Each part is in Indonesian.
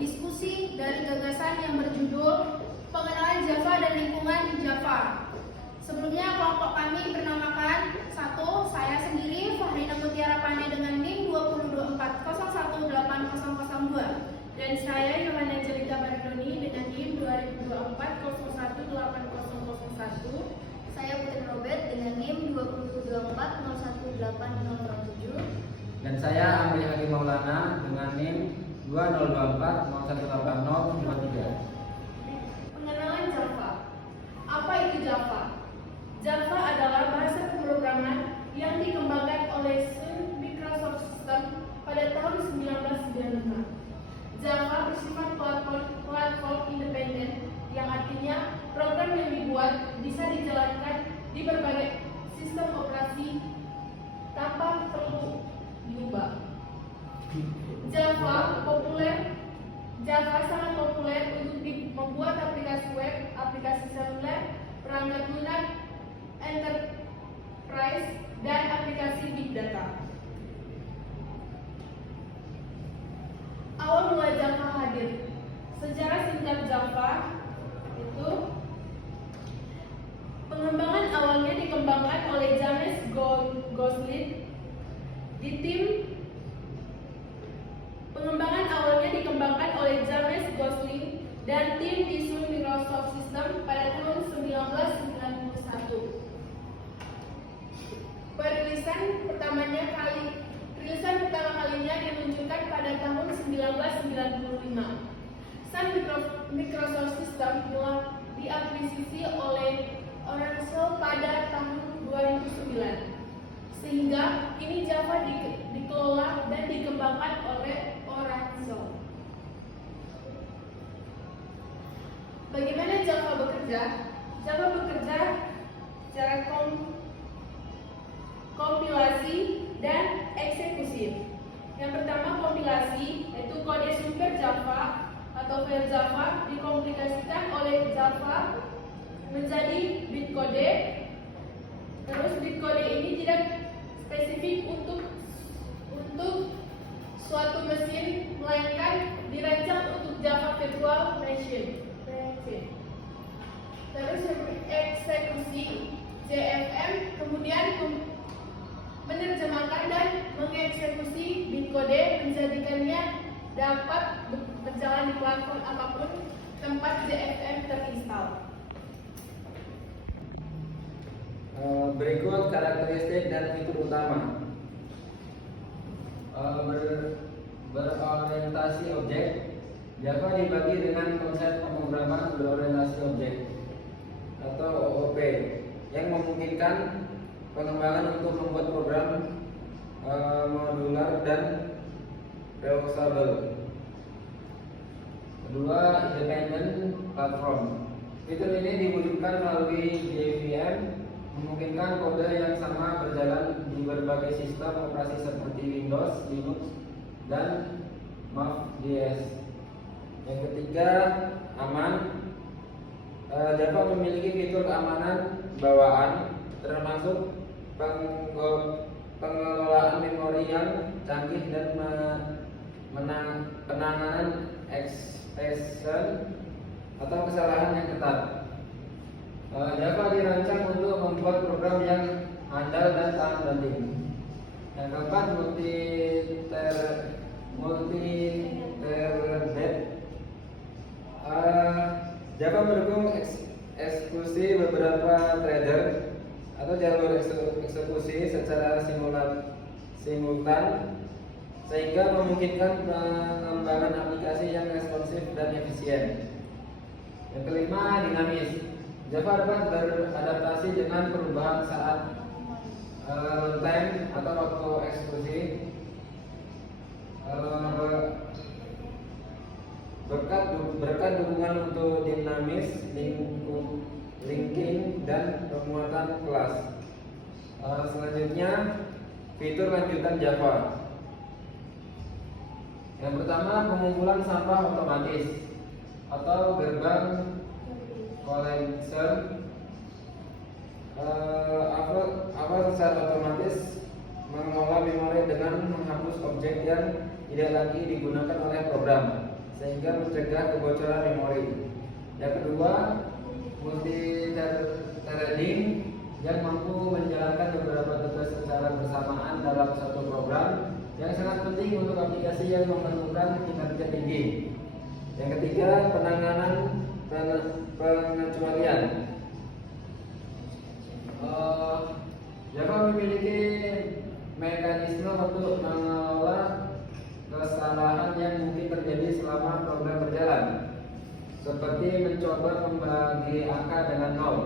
diskusi dari gagasan yang berjudul Pengenalan Java dan Lingkungan Java. Sebelumnya kelompok kami bernamakan 1. Saya sendiri Fahrina Mutiara Pane dengan NIM 2024018002 dan saya Yohana Jelita Bardoni dengan NIM 2024018001. Saya Putri Robert dengan NIM 2024018007. Dan saya Amri Hakim Maulana dengan NIM 2024018023. Pengenalan Java. Apa itu Java? Java adalah bahasa pemrograman yang dikembangkan oleh Sun Microsoft System pada tahun 1995. Java bersifat platform independen, yang artinya program yang dibuat bisa dijalankan di berbagai sistem operasi tanpa perlu diubah. Java sangat populer untuk membuat aplikasi web, aplikasi seluler, perangkat lunak, enterprise, dan aplikasi big data. Awal mula Java hadir. Sejarah singkat Java itu pengembangan awalnya dikembangkan oleh James Gosling di tim dan tim di Sun Microsoft System pada tahun 1991. Rilisan pertama kalinya diluncurkan pada tahun 1995. Sun Microsoft System telah diakuisisi oleh Oracle pada tahun 2009. Sehingga kini Java dikelola dan dikembangkan oleh Oracle. Bagaimana Java bekerja? Java bekerja secara kompilasi dan eksekusi. Yang pertama kompilasi, yaitu kode sumber Java atau file Java dikomplikasikan oleh Java menjadi bytecode. Terus bytecode ini tidak spesifik untuk suatu mesin, melainkan dirancang untuk Java Virtual Machine. Terus eksekusi JVM kemudian menerjemahkan dan mengeksekusi bytecode, menjadikannya dapat berjalan di platform apapun tempat JVM terinstal. Berikut karakteristik dan fitur utama. Berorientasi objek. Java dibagi dengan konsep pemrograman berorientasi objek atau OOP yang memungkinkan pengembangan untuk membuat program modular dan reusable. Kedua, independent platform. Fitur ini diwujudkan melalui JVM, memungkinkan kode yang sama berjalan di berbagai sistem operasi seperti Windows, Linux, dan Mac OS. Yang ketiga, aman. Java memiliki fitur keamanan bawaan, termasuk pengelolaan memori yang canggih dan penanganan exception atau kesalahan yang ketat. Java dirancang untuk membuat program yang andal dan tahan banting. Yang keempat, multi-threaded. Java mendukung eksekusi beberapa threader atau jalur eksekusi secara simultan, sehingga memungkinkan pengembangan aplikasi yang responsif dan efisien. Yang kelima, dinamis. Java dapat beradaptasi dengan perubahan saat runtime atau waktu eksekusi. Berkat dukungan untuk dinamis, linking, dan pemuatan kelas. Selanjutnya, fitur lanjutan Java. Yang pertama, pengumpulan sampah otomatis atau gerbang collection. Awal secara otomatis mengelola memori dengan menghapus objek yang tidak lagi digunakan oleh program, sehingga mencegah kebocoran memori. Yang kedua, multi-threading yang mampu menjalankan beberapa tugas secara bersamaan dalam satu program yang sangat penting untuk aplikasi yang memerlukan kinerja tinggi. Yang ketiga, penanganan pengecualian. Java memiliki mekanisme untuk mengelola kesalahan yang mungkin terjadi selama program berjalan, seperti mencoba membagi angka dengan nol.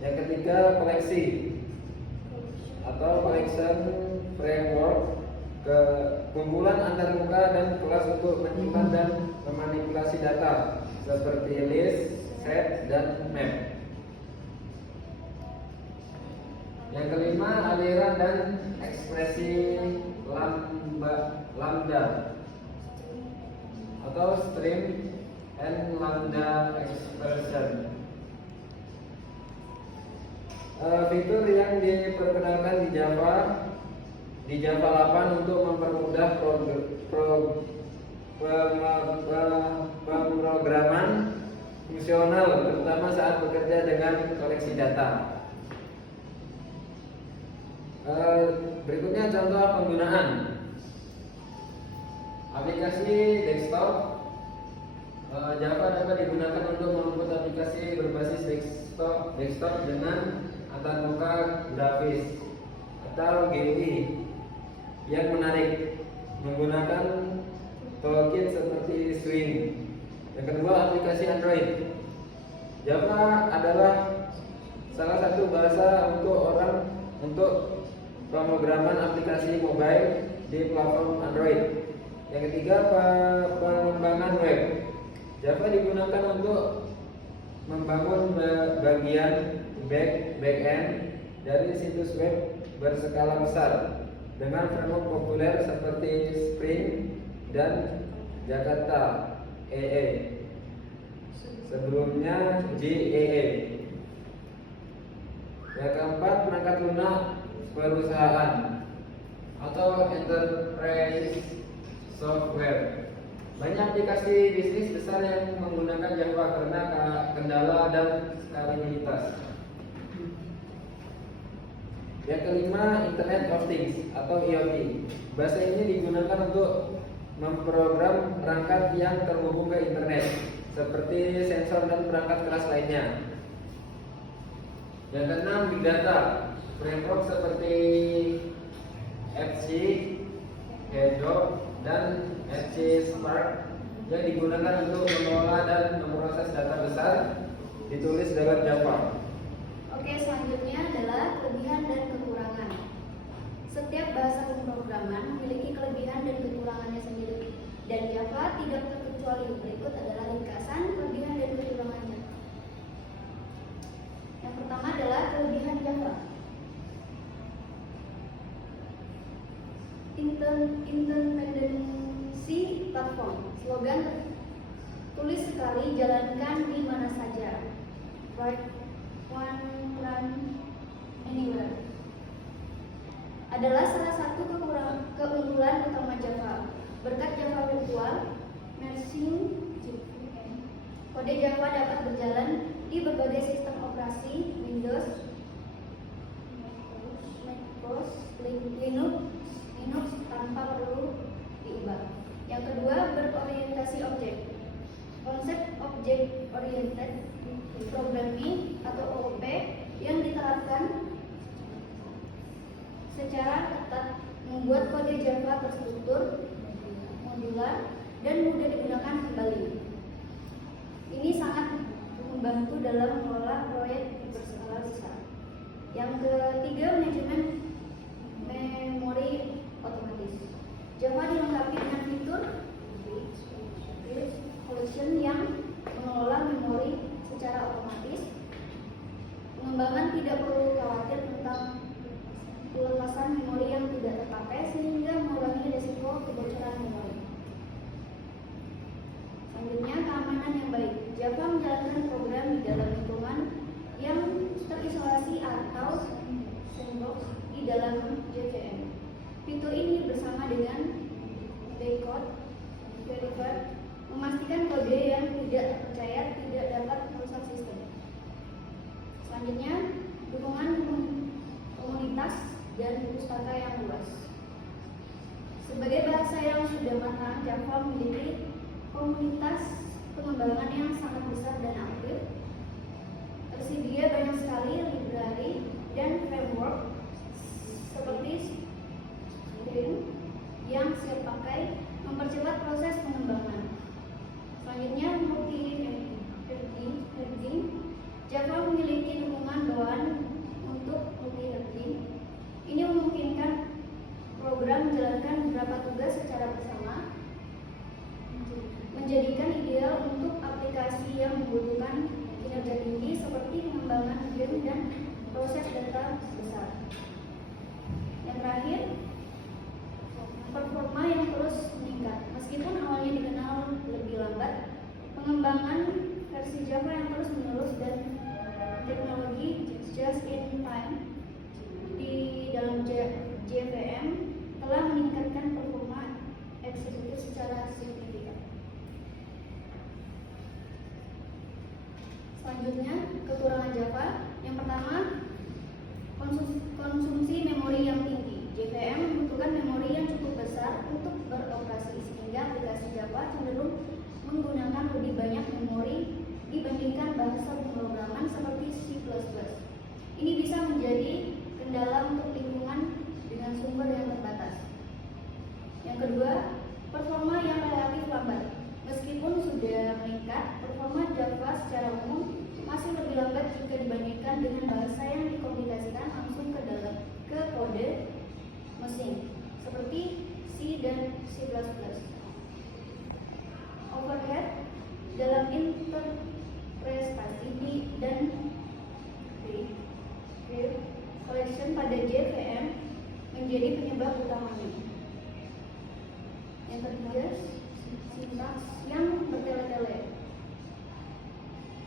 Yang ketiga, koleksi atau collection framework, kumpulan antarmuka dan kelas untuk menyimpan dan memanipulasi data seperti list, set, dan map. Yang kelima, aliran dan ekspresi lambda atau stream and lambda expression. Fitur yang diperkenalkan di Java 8 untuk mempermudah pemrograman fungsional, terutama saat bekerja dengan koleksi data. Berikutnya contoh penggunaan aplikasi desktop. Java dapat digunakan untuk membuat aplikasi berbasis desktop dengan antarmuka grafis atau GUI yang menarik menggunakan toolkit seperti Swing. Yang kedua, aplikasi Android. Java adalah salah satu bahasa untuk pemrograman aplikasi mobile di platform Android. Yang ketiga, pengembangan web. Java digunakan untuk membangun bagian back-end dari situs web berskala besar dengan framework populer seperti Spring dan Jakarta EE. Sebelumnya JEE. Yang keempat, perangkat lunak perusahaan atau enterprise software. Banyak aplikasi bisnis besar yang menggunakan Java karena kendala dan skalabilitas. Yang kelima, Internet of Things atau IoT. Bahasa ini digunakan untuk memprogram perangkat yang terhubung ke internet, seperti sensor dan perangkat keras lainnya. Yang keenam, Big Data. Framework seperti FC, Hedgehog, dan FC Spark yang digunakan untuk mengelola dan memproses data besar ditulis dalam Java. Oke, selanjutnya adalah kelebihan dan kekurangan. Setiap bahasa pemrograman memiliki kelebihan dan kekurangannya sendiri, dan Java tidak terkecuali. Berikut adalah ringkasan kelebihan dan kekurangannya. Yang pertama adalah kelebihan Java. Independency platform. Slogan tulis sekali, jalankan di mana saja. Write one, run anywhere. Adalah salah satu keunggulan utama Java. Berkat Java Virtual Machine, kode Java dapat berjalan di berbagai sistem operasi Windows, macOS, Linux tanpa perlu diubah. Yang kedua, berorientasi objek. Konsep Object Oriented Programming atau OOP yang diterapkan secara ketat membuat kode Java terstruktur, modular, dan mudah digunakan kembali. Ini sangat membantu dalam mengelola proyek berskala besar. Yang ketiga, manajemen memori otomatis. Java dilengkapi dengan fitur collection yang mengelola memori secara otomatis. Pengembangan tidak perlu khawatir tentang pelepasan memori yang tidak terpakai, sehingga mengurangi risiko kebocoran memori. Selanjutnya, keamanan yang baik. Java menjalankan program di dalam lingkungan yang terisolasi atau sandbox di dalam JVM. Fitur ini bersama dengan Bytecode Verified kode yang tidak terpercaya tidak dapat merusak sistem. Selanjutnya, dukungan komunitas dan pustaka yang luas. Sebagai bahasa yang sudah matang, Java memiliki komunitas pengembangan yang sangat besar dan aktif. Tersedia banyak sekali library dan framework seperti Spring yang siap pakai mempercepat proses pengembangan. Selanjutnya, multi-threading. Java memiliki dukungan bawaan untuk multi-threading. Ini memungkinkan program menjalankan beberapa tugas secara bersama, menjadikan ideal untuk aplikasi yang membutuhkan kinerja tinggi seperti pengembangan game dan proses data besar. Yang terakhir, performa yang terus meningkat. Meskipun awalnya dikenal lebih lambat, pengembangan versi Java yang terus menerus dan teknologi just in time di dalam JVM telah meningkatkan performa eksekutif secara signifikan. Selanjutnya, kekurangan Java. Yang pertama, konsumsi memori yang tinggi. JVM membutuhkan memori yang cukup besar untuk beroperasi, sehingga aplikasi Java cenderung menggunakan lebih banyak memori dibandingkan bahasa pemrograman seperti C++. Ini bisa menjadi kendala untuk lingkungan dengan sumber yang terbatas. Yang kedua, performa yang relatif lambat. Meskipun sudah meningkat, performa Java secara umum masih lebih lambat jika dibandingkan dengan bahasa yang dikompilasikan langsung ke kode mesin seperti C dan C++. Overhead dalam interpretasi dan collection pada JVM menjadi penyebab utamanya. Yang ketiga, sintaks yang bertele-tele.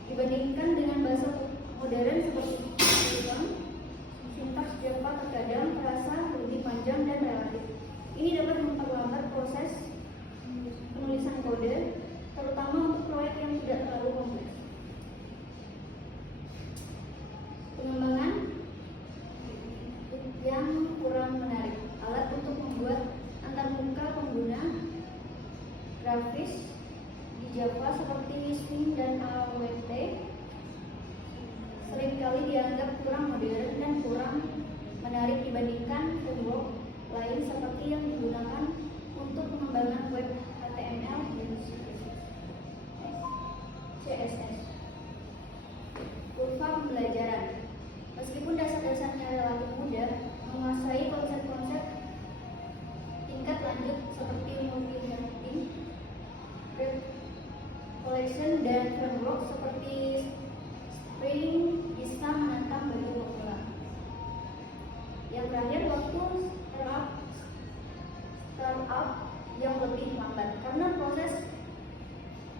Dibandingkan dengan bahasa modern seperti Python, sintaks Java terkadang terasa lebih panjang dan relatif. Ini dapat memperlambat proses penulisan kode, terutama untuk proyek yang tidak terlalu kompleks. Pengembangan yang kurang menarik. Alat untuk membuat antarmuka pengguna grafis di Java seperti Swing dan AWT seringkali dianggap kurang modern dan kurang menarik dibandingkan framework lain seperti yang digunakan untuk pengembangan web HTML dan CSS. Kurva pembelajaran. Meskipun dasar-dasarnya relatif mudah, menguasai konsep-konsep tingkat lanjut seperti multi-threading, collection, dan framework seperti Spring bisa menantang bagi pemula. Yang terakhir, waktu startup yang lebih lambat karena proses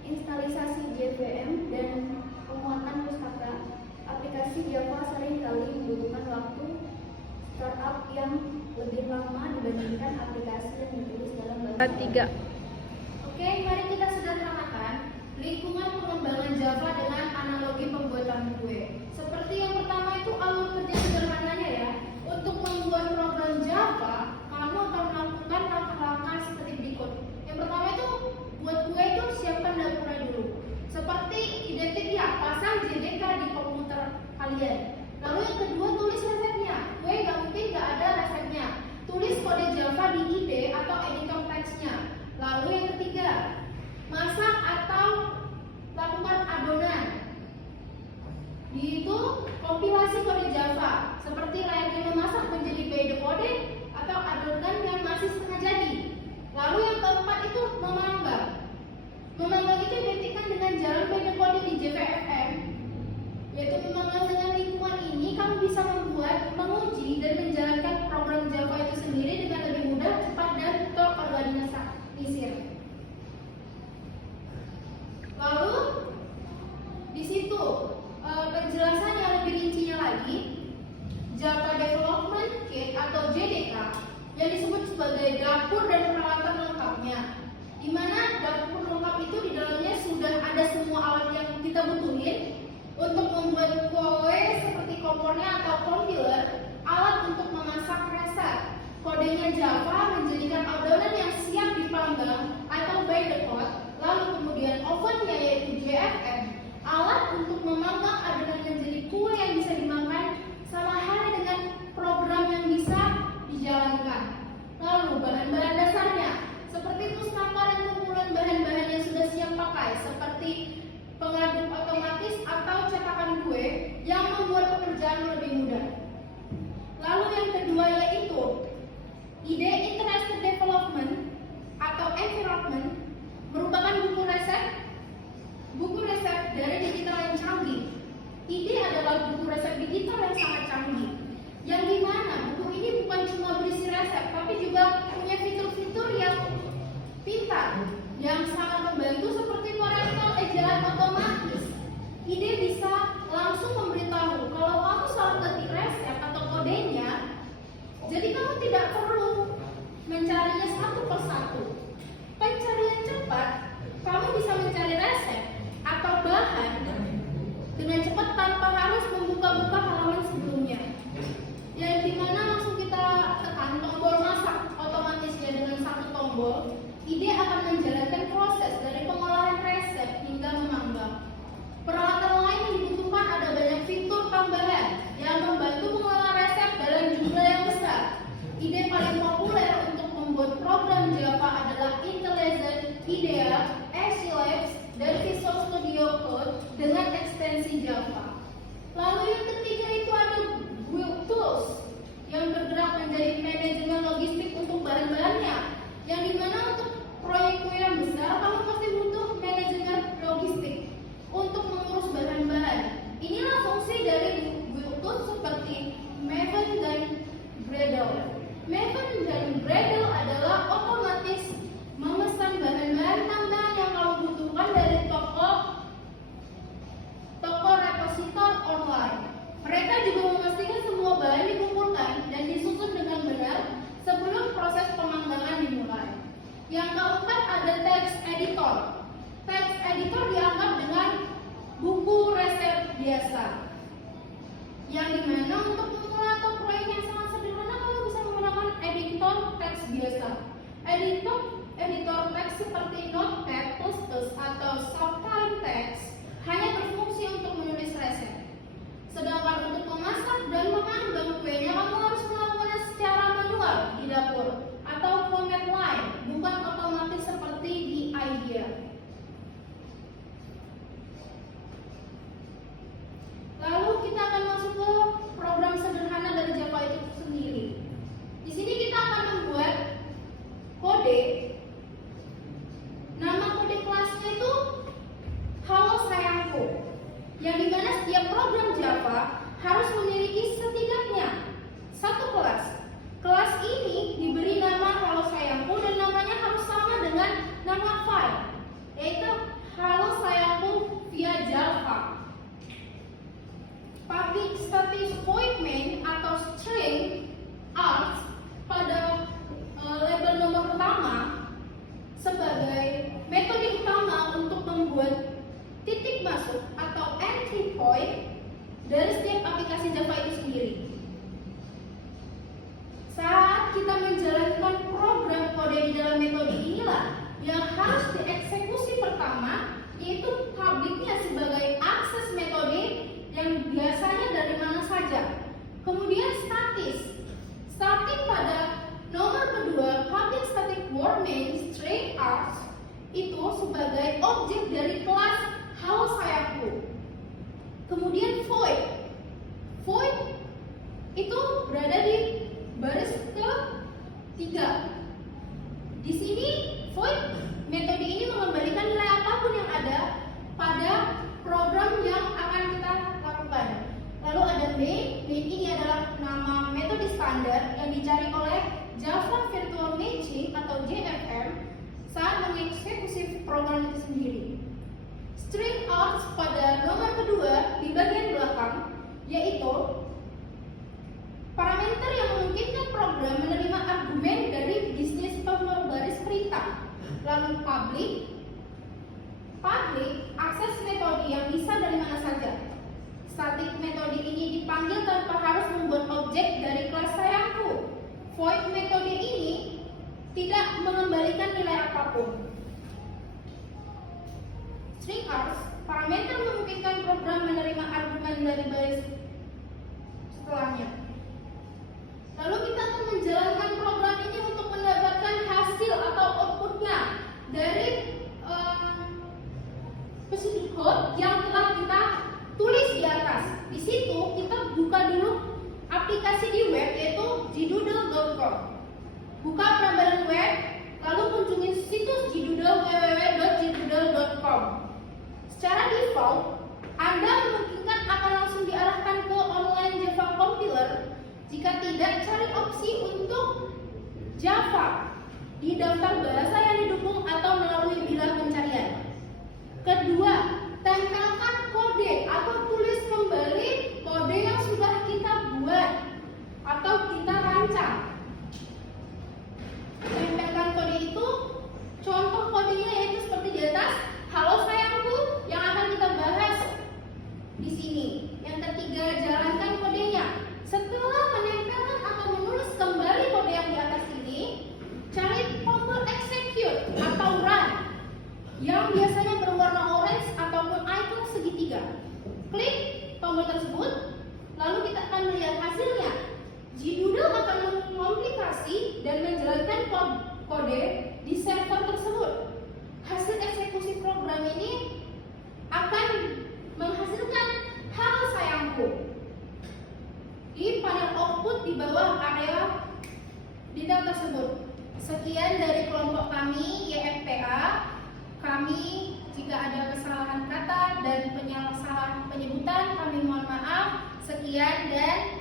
instalisasi JVM dan penguatan pustaka. Aplikasi Java sering kali membutuhkan waktu startup yang lebih lama dibandingkan aplikasi yang ditulis dalam bahasa 3. Oke, mari kita sederhanakan lingkungan pengembangan Java dengan analogi pembuatan kue. Seperti yang pertama itu alur kerja sederhananya ya. Untuk membuat program Java, kamu akan melakukan langkah-langkah seperti berikut. Yang pertama itu buat kue itu siapkan dapurnya dulu. Seperti identik ya, pasang JDK di komputer kalian. Lalu yang kedua, tulis resepnya. Kue nggak mungkin nggak ada resepnya. Tulis kode Java di IDE atau editor text-nya. Lalu yang ketiga, masak atau lakukan adonan. Itu kompilasi kode Java, seperti layaknya memasak menjadi by the code atau adonan yang masih setengah jadi. Lalu yang keempat itu memambang. Memambang itu identikkan dengan jalan by the code di JVM, yaitu memambang dengan lingkungan ini kamu bisa membuat, menguji, dan menjalankan program Java itu sendiri dengan lebih mudah, cepat, dan terorganisir. Lalu di situ penjelasan yang lebih rincinya lagi, Java Development Kit atau JDK yang disebut sebagai dapur dan peralatan lengkapnya. di mana dapur lengkap itu di dalamnya sudah ada semua alat yang kita butuhin untuk membuat kue seperti kompornya atau concealer, alat untuk memasak resep. Kodenya Java menjadikan adonan yang siap dipanggang atau by the pot, lalu kemudian ovennya yaitu JFM, alat untuk memanggang adonan menjadi kue yang bisa dimakan, sama halnya dengan program yang bisa dijalankan. Lalu bahan-bahan dasarnya seperti pustaka dan kumpulan bahan-bahan yang sudah siap pakai seperti pengaduk otomatis atau cetakan kue yang membuat pekerjaan lebih mudah. Lalu yang kedua yaitu ide Interested Development atau environment merupakan buku resep dari digital yang canggih. Ide adalah buku resep digital yang sangat canggih, yang dimana buku ini bukan cuma berisi resep, tapi juga punya fitur-fitur yang pintar, yang sangat membantu seperti korektor ejaan otomatis. Ide bisa langsung memberitahu kalau kamu salah ketik resep atau kodenya, jadi kamu tidak perlu mencarinya satu persatu. Pencarian cepat, kamu bisa mencari resep atau bahan dengan cepat tanpa harus membuka-buka halaman sebelumnya. Yang dimana langsung kita tekan tombol masak otomatisnya dengan satu tombol, ide akan menjalankan proses dari pengolahan resep hingga memanggang. Peralatan lain yang dibutuhkan ada banyak fitur tambahan yang membantu mengolah resep dalam jumlah yang besar. Ide paling populer untuk membuat program Java adalah IntelliJ, IDEA, Labs, dan Visual Studio Code dengan ekstensi Java. Lalu yang ketiga itu ada Build Tools yang bergerak menjadi manajemen logistik untuk bahan-bahannya. Yang dimana untuk proyek kue yang besar, kamu pasti butuh manajemen logistik untuk mengurus bahan-bahan. Inilah fungsi dari Build Tools seperti Maven dan Gradle. Maven dan Gradle adalah otomatis memesan bahan-bahan tambahan yang kamu butuhkan dari toko repositor online. Mereka juga memastikan semua bahan dikumpulkan dan disusun dengan benar sebelum proses pemanggangan dimulai. Yang keempat ada text editor. Text editor dianggap dengan buku resep biasa, yang dimana untuk memulai atau proyek yang sangat sederhana kamu bisa menggunakan editor teks biasa. Editor teks seperti Notepad++ atau Subtime Text hanya berfungsi untuk menulis resep. Sedangkan untuk memasak dan memanggang kuenya kamu harus melakukannya secara manual di dapur atau command line, bukan otomatis seperti di IDEA. Lalu kita akan masuk ke program sederhana dari Java itu sendiri. Di sini kita akan membuat kode. Nama kode kelasnya itu Halo Sayangku, yang dimana setiap program Java harus memiliki setidaknya satu kelas. Kelas ini diberi nama Halo Sayangku dan namanya harus sama dengan nama file, yaitu Halo Sayangku via Java. Public static void main atau string args pada label nomor pertama sebagai metode utama untuk membuat titik masuk atau entry point dari setiap aplikasi Java itu sendiri. Saat kita menjalankan program kode di dalam metode inilah yang harus dieksekusi pertama, yaitu publiknya sebagai akses metode yang biasanya dari mana saja. Kemudian static pada nomor kedua, public static void main string args itu sebagai objek dari kelas Halo Sayangku. Kemudian void itu berada di baris ketiga. Di sini void metode ini mengembalikan nilai apapun yang ada pada program yang akan kita lakukan. Lalu ada main ini adalah nama metode standar yang dicari oleh Java Virtual Machine atau JVM saat mengeksekusi program itu sendiri. String args pada nomor kedua di bagian belakang, yaitu parameter yang memungkinkan program menerima argumen dari bisnis pembaris perintah. Lalu public akses metode yang bisa dari mana saja. Static metode ini dipanggil tanpa harus membuat objek dari kelas sayangku. Void metode ini tidak mengembalikan nilai apapun. String args, parameter memungkinkan program menerima argumen dari baris setelahnya. Lalu kita akan menjalankan program ini untuk mendapatkan hasil atau outputnya dari prosedur code yang telah kita tulis di atas. Di situ kita buka dulu aplikasi di web yaitu gdoodle.com. Buka perambaran web, lalu kunjungi situs gdoodle www.gdoodle.com. Secara default, Anda memungkinkan akan langsung diarahkan ke online Java compiler. Jika tidak, cari opsi untuk Java di daftar bahasa yang didukung atau melalui bilah pencarian. Kedua, tempelkan kode atau tulis kembali kode yang sudah kita buat atau kita rancang. Tempelkan kode itu, contoh kodenya yaitu seperti di atas. Halo sayangku, yang akan kita bahas di sini. Yang ketiga, jalankan kodenya. Setelah menempelkan atau menulis kembali kode yang di atas ini, cari tombol execute atau run yang biasanya berwarna orange ataupun icon segitiga. Klik tombol tersebut, lalu kita akan melihat hasilnya. Gdoodle akan mengomplikasi dan menjalankan kode di server tersebut. Hasil eksekusi program ini akan menghasilkan halo sayangku di panel output di bawah area detail tersebut. Sekian dari kelompok kami YFPA. Kami jika ada kesalahan kata dan salah penyebutan kami mohon maaf. Sekian dan